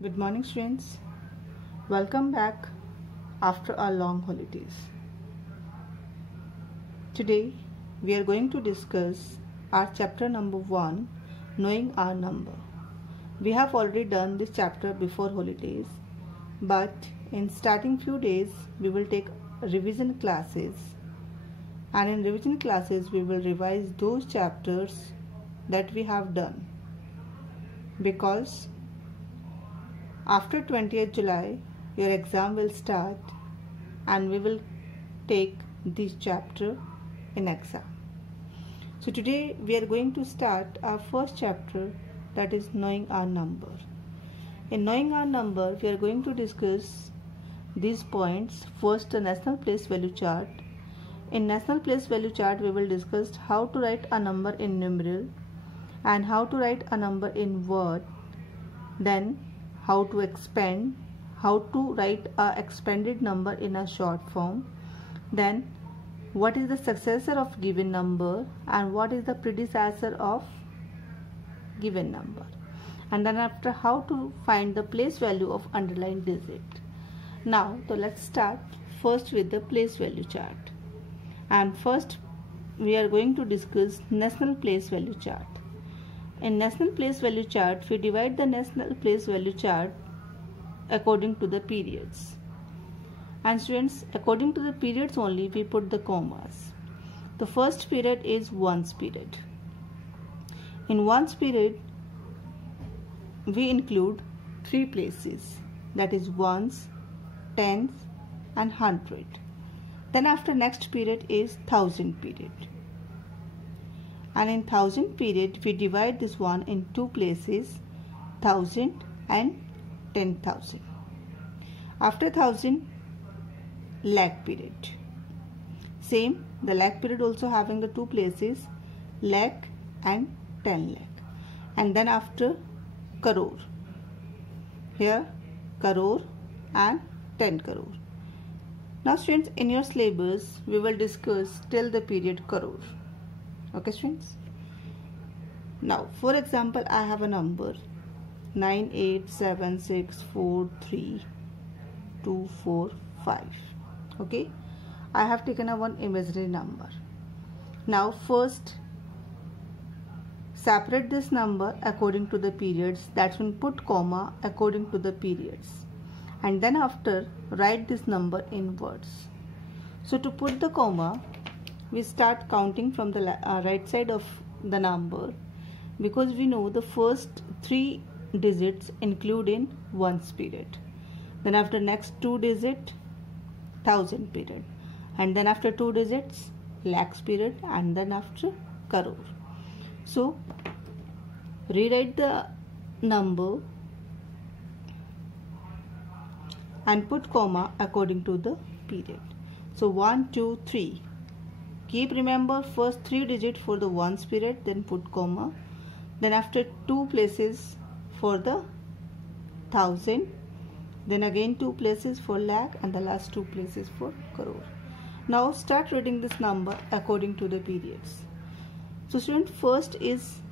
Good morning, students. Welcome back after our long holidays. Today we are going to discuss our chapter number 1, Knowing Our Number. We have already done this chapter before holidays, but in starting few days we will take revision classes, and in revision classes we will revise those chapters that we have done, because after 20th July, your exam will start and we will take this chapter in exam. So today we are going to start our first chapter, that is Knowing Our Number. In Knowing Our Number, we are going to discuss these points. First, the National Place Value Chart. In National Place Value Chart, we will discuss how to write a number in numeral and how to write a number in word. Then how to expand, how to write a expanded number in a short form, then what is the successor of given number and what is the predecessor of given number, and then after how to find the place value of underlined digit. Now so let's start first with the place value chart, and first we are going to discuss National Place Value Chart. In National Place Value Chart, we divide the National Place Value Chart according to the periods. And students, according to the periods only we put the commas. The first period is ones period. In ones period, we include 3 places, that is ones, tens and hundred. Then after next period is thousand period. And in thousand period, we divide this one in 2 places, 1000 and 10,000. After 1000, lakh period. Same, the lakh period also having the 2 places, lakh and 10 lakh. And then after crore, here crore and 10 crore. Now students, in your syllabus we will discuss till the period crore. Okay students. Now for example, I have a number 987643245. Okay, I have taken a one imaginary number. Now first separate this number according to the periods, that's when put comma according to the periods, and then after write this number in words. So to put the comma, we start counting from the right side of the number, because we know the first 3 digits include in ones period. Then after next 2 digit, thousand period, and then after 2 digits, lakhs period, and then after crore. So rewrite the number and put comma according to the period. So 1, 2, 3. Keep remember first 3 digits for the ones period, then put comma, then after 2 places for the thousand, then again 2 places for lakh, and the last 2 places for crore. Now start reading this number according to the periods. So student, first is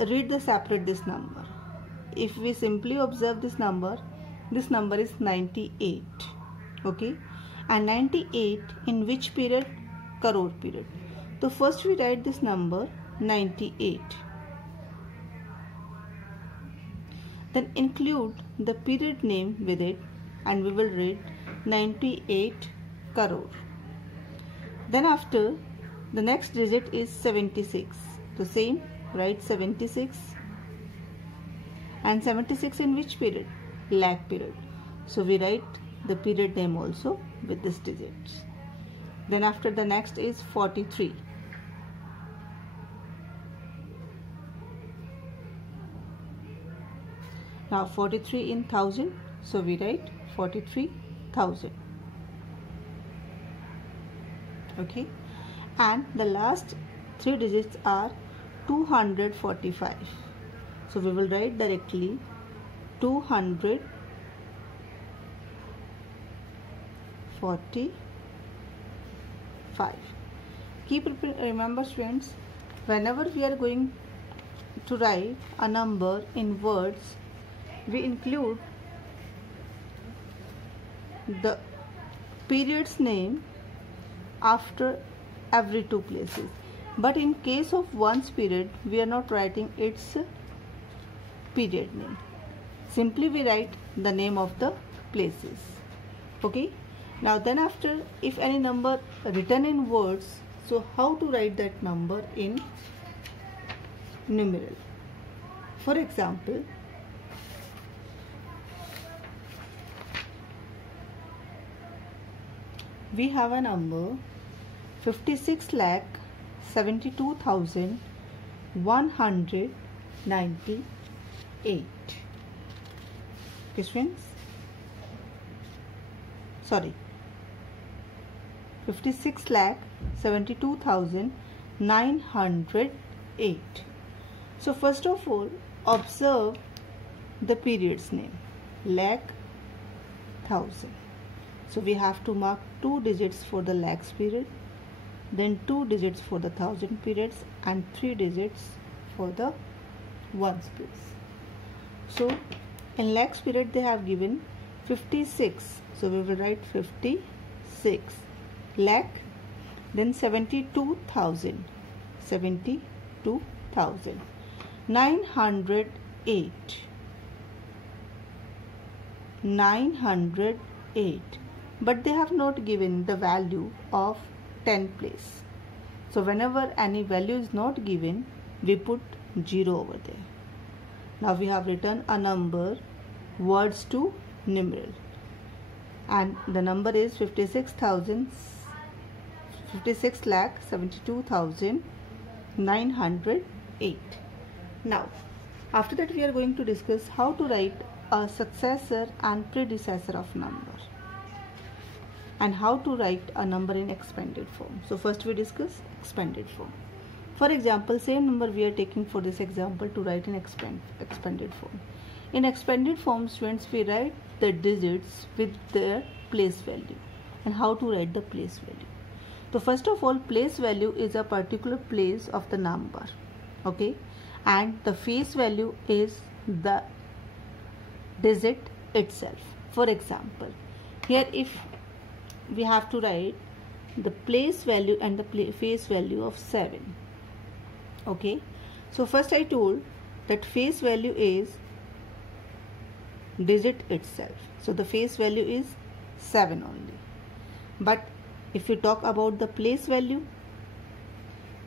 read the separate this number. If we simply observe this number is 98. Okay, and 98 in which period? Crore period. So first we write this number 98, then include the period name with it, and we will read 98 crore. Then after the next digit is 76. The same, write 76, and 76 in which period? Lakh period. So we write the period name also with this digit. Then after the next is 43. Now 43 in thousand, so we write 43,000. Okay, and the last 3 digits are 245. So we will write directly 245. Keep remember students, whenever we are going to write a number in words, we include the period's name after every two places, but in case of one's period we are not writing its period name. Simply we write the name of the places. Okay, now then after, if any number written in words, so how to write that number in numeral? For example, we have a number 56,72,198. Okay, friends, sorry, 56,72,908. So first of all, observe the period's name, lakh, thousand. So we have to mark 2 digits for the lakhs period, then 2 digits for the thousand periods, and 3 digits for the ones place. So in lakhs period they have given 56, so we will write 56 lakh, then 72,000, 72,000, 908, 908, but they have not given the value of 10 place. So whenever any value is not given, we put 0 over there. Now we have written a number words to numeral, and the number is 56,72,908. Now after that we are going to discuss how to write a successor and predecessor of number, and how to write a number in expanded form. So first we discuss expanded form. For example, same number we are taking for this example to write in expanded form. In expanded form, students, we write the digits with their place value. And how to write the place value? So first of all, place value is a particular place of the number, okay, and the face value is the digit itself. For example, here if we have to write the place value and the face value of 7. Okay, so first I told that face value is digit itself, so the face value is 7 only. But if we talk about the place value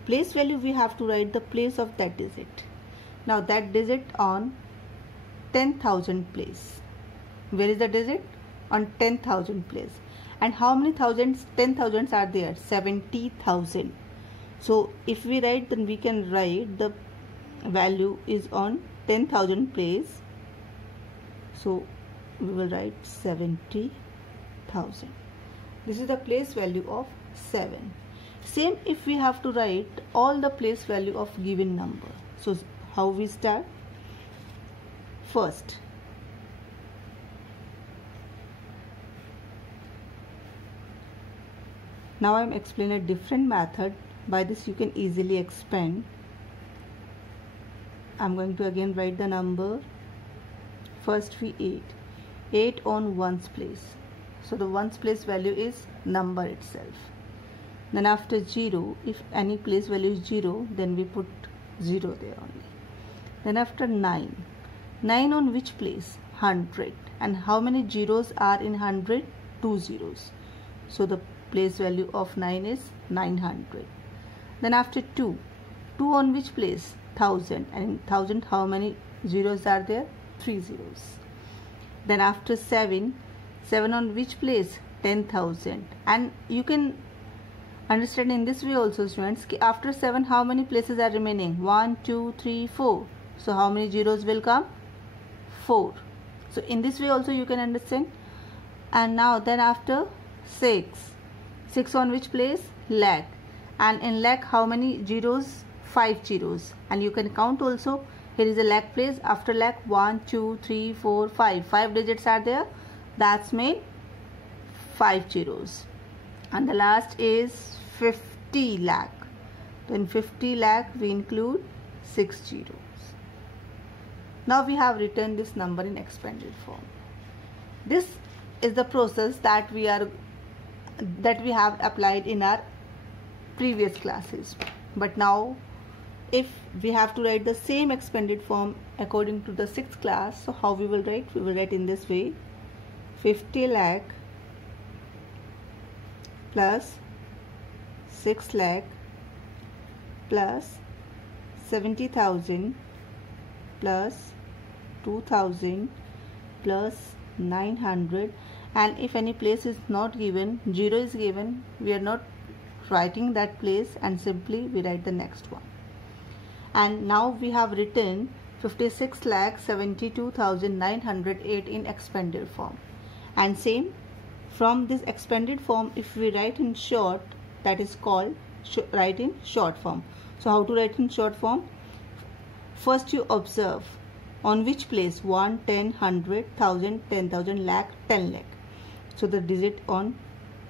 we have to write the place of that digit. Now that digit on 10,000 place. Where is the digit? On 10,000 place. And how many thousands? 10,000s are there? 70,000. So if we write, then we can write the value is on 10,000 place. So we will write 70,000. This is the place value of 7. Same if we have to write all the place value of given number. So how we start? First, now I am explaining a different method. By this you can easily expand. I am going to again write the number. First we 8 on ones place. So the ones place value is number itself. Then after 0, if any place value is 0, then we put 0 there only. Then after 9 on which place? 100. And how many zeros are in 100? 2 zeros. So the place value of 9 is 900. Then after 2 on which place? 1000. And in 1000 how many zeros are there? 3 zeros. Then after 7 on which place? 10,000. And you can understand in this way also, students, after 7 how many places are remaining? 1, 2, 3, 4. So how many zeros will come? 4. So in this way also you can understand. And now then after 6 on which place? Lakh. And in lakh how many zeros? 5 zeros. And you can count also. Here is a lakh place. After lakh 1, 2, 3, 4, 5. 5 digits are there. That's made 5 zeros. And the last is 50 lakh. So in 50 lakh we include 6 zeros. Now we have written this number in expanded form. This is the process that we have applied in our previous classes. But now if we have to write the same expanded form according to the 6th class, so how we will write? We will write in this way: 50 lakh plus 6 lakh plus 70,000 plus 2,000 plus 900, and if any place is not given, 0 is given, we are not writing that place and simply we write the next one. And now we have written 56,72,908 in expanded form. And same, from this expanded form, if we write in short, that is called write in short form. So how to write in short form? First you observe on which place 1, 10, 100, 1000, 10,000, lakh, 10 lakh. So the digit on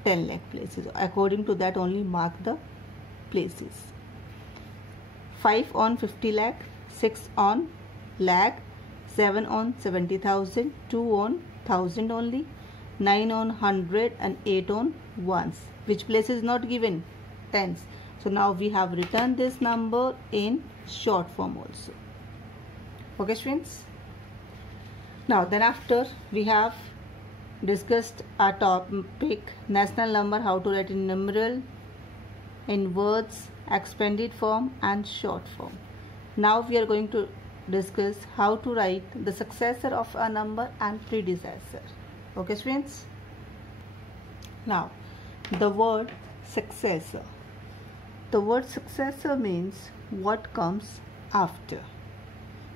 10 lakh places. According to that only mark the places. 5 on 50 lakh, 6 on lakh, 7 on 70,000, 2 on 1000 only, 9 on 100 and 8 on ones. Which place is not given? Tens. So now we have written this number in short form also. Okay students. Now then after we have discussed our topic national number, how to write in numeral, in words, expanded form and short form. Now we are going to discuss how to write the successor of a number and predecessor. Okay students. Now the word successor. The word successor means what comes after.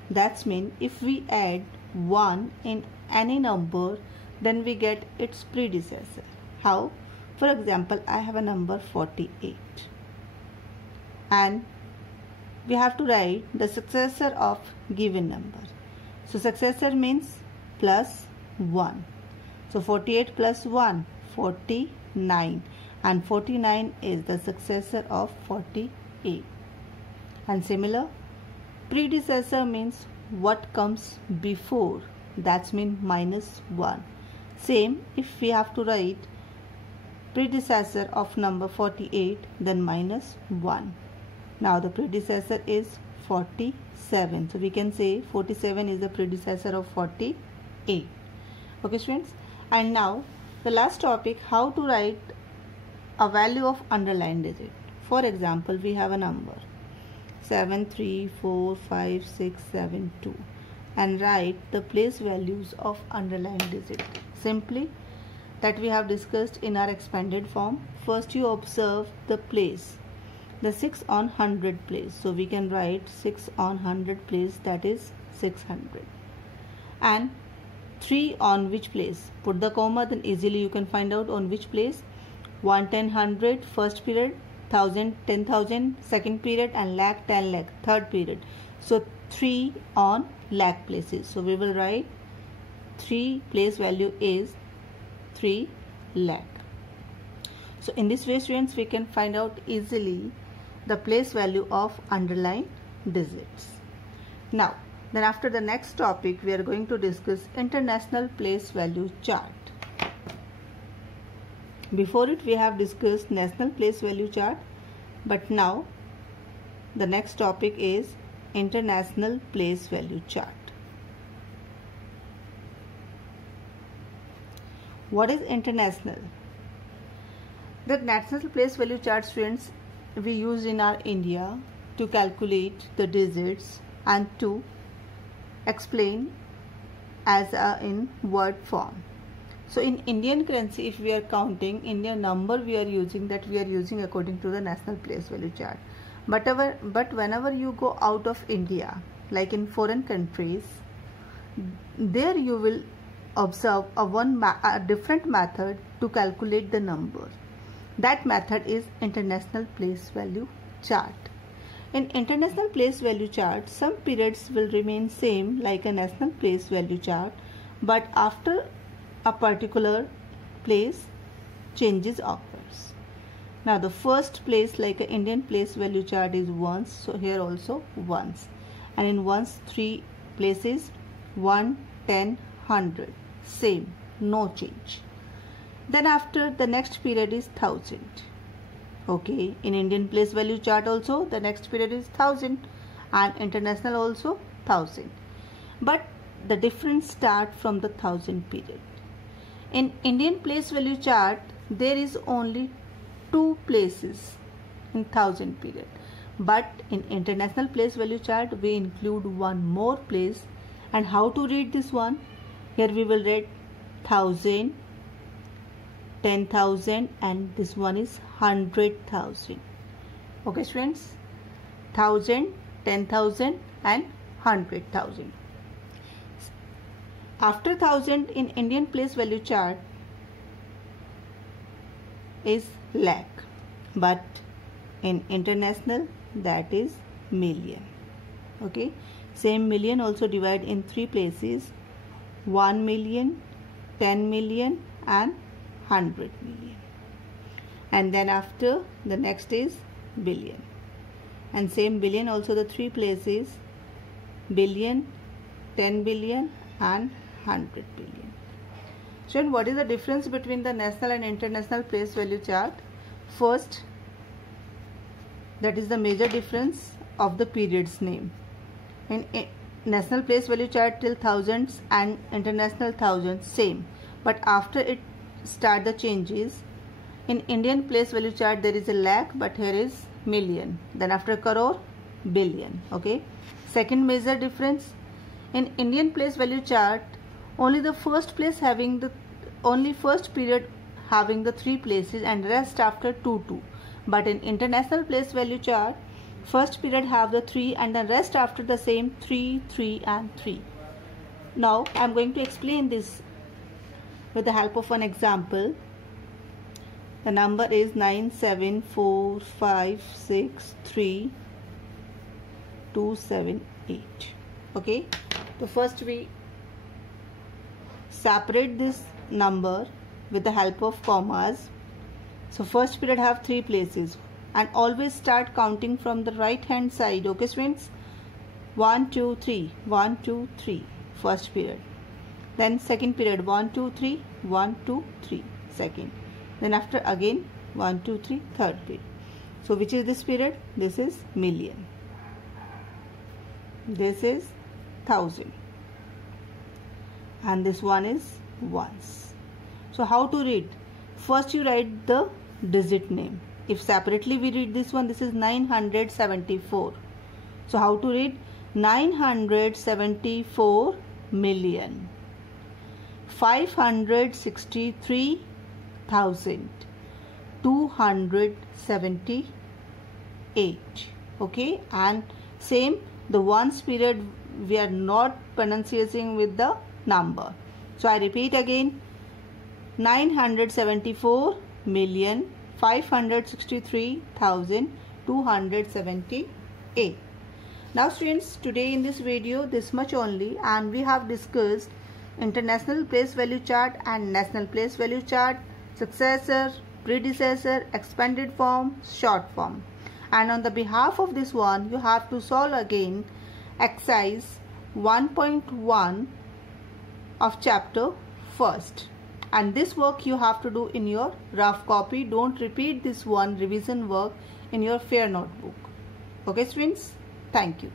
That's mean if we add 1 in any number, then we get its predecessor. How? For example, I have a number 48 and we have to write the successor of given number. So successor means plus 1. So 48 plus 1, 49, and 49 is the successor of 48. And similar, predecessor means what comes before, that's mean minus 1. Same, if we have to write predecessor of number 48, then minus 1. Now the predecessor is 47. So we can say 47 is the predecessor of 48. Okay students. And now the last topic, how to write a value of underlined digit. For example, we have a number 7345672 and write the place values of underlined digit. Simply that we have discussed in our expanded form. First you observe the place, the 6 on 100 place. So we can write 6 on 100 place, that is 600. And 3 on which place? Put the comma, then easily you can find out on which place. 1, 10, 100 first period, 1000, 10,000 second period, and lakh, 10 lakh third period. So 3 on lakh places. So we will write 3 place value is 3 lakh. So in this way students, we can find out easily the place value of underlined digits. Now then after the next topic, we are going to discuss international place value chart. Before it we have discussed national place value chart, but now the next topic is international place value chart. What is international? The national place value chart students we use in our India to calculate the digits and to explain as in word form. So in Indian currency, if we are counting Indian number, we are using according to the national place value chart. But whenever you go out of India, like in foreign countries, there you will observe a different method to calculate the number. That method is international place value chart. In international place value chart, some periods will remain same like a national place value chart, but after a particular place, changes occurs. Now the first place like an Indian place value chart is ones, so here also ones, and in ones 3 places 1, 10, 100, same, no change. Then after, the next period is 1000. Okay, in Indian place value chart also the next period is 1000 and international also 1000. But the difference start from the 1000 period. In Indian place value chart there is only 2 places in 1000 period. But in international place value chart we include one more place. And how to read this one? Here we will read 1000, 10,000 and this one is 100,000. Okay students, 1000, 10,000 and 100,000. After 1000 in Indian place value chart is lakh, but in international that is million. Okay, same million also divide in 3 places, 1 million, 10 million and 100 million. And then after, the next is billion, and same billion also the 3 places, billion, 10 billion and 100 billion. So what is the difference between the national and international place value chart? First, that is the major difference of the period's name. In national place value chart till thousands and international thousands same, but after it start the changes. In Indian place value chart there is a lakh, but here is million. Then after crore, billion. Okay. Second major difference, in Indian place value chart only the first place having the first period having the 3 places and rest after 2, 2. But in international place value chart first period have the 3 and the rest after the same 3, 3 and 3. Now I am going to explain this with the help of an example. The number is 974563278. Okay, so first we separate this number with the help of commas. So first period have 3 places and always start counting from the right hand side. Okay students, 1, 2, 3, 1, 2, 3 first period. Then second period 1, 2, 3, 1, 2, 3 second. Then after again 1, 2, 3 third period. So which is this period? This is million. This is 1000. And this one is ones. So how to read? First you write the digit name. If separately we read this one, this is 974. So how to read? 974 million. 563,278. Okay, and same the ones period we are not pronunciating with the number. So I repeat again, 974 million 563,278. Now students, today in this video this much only, and we have discussed international place value chart and national place value chart, successor, predecessor, expanded form, short form. And on the behalf of this one you have to solve again exercise 1.1 of chapter first, and this work you have to do in your rough copy. Don't repeat this one revision work in your fair notebook. Okay students, thank you.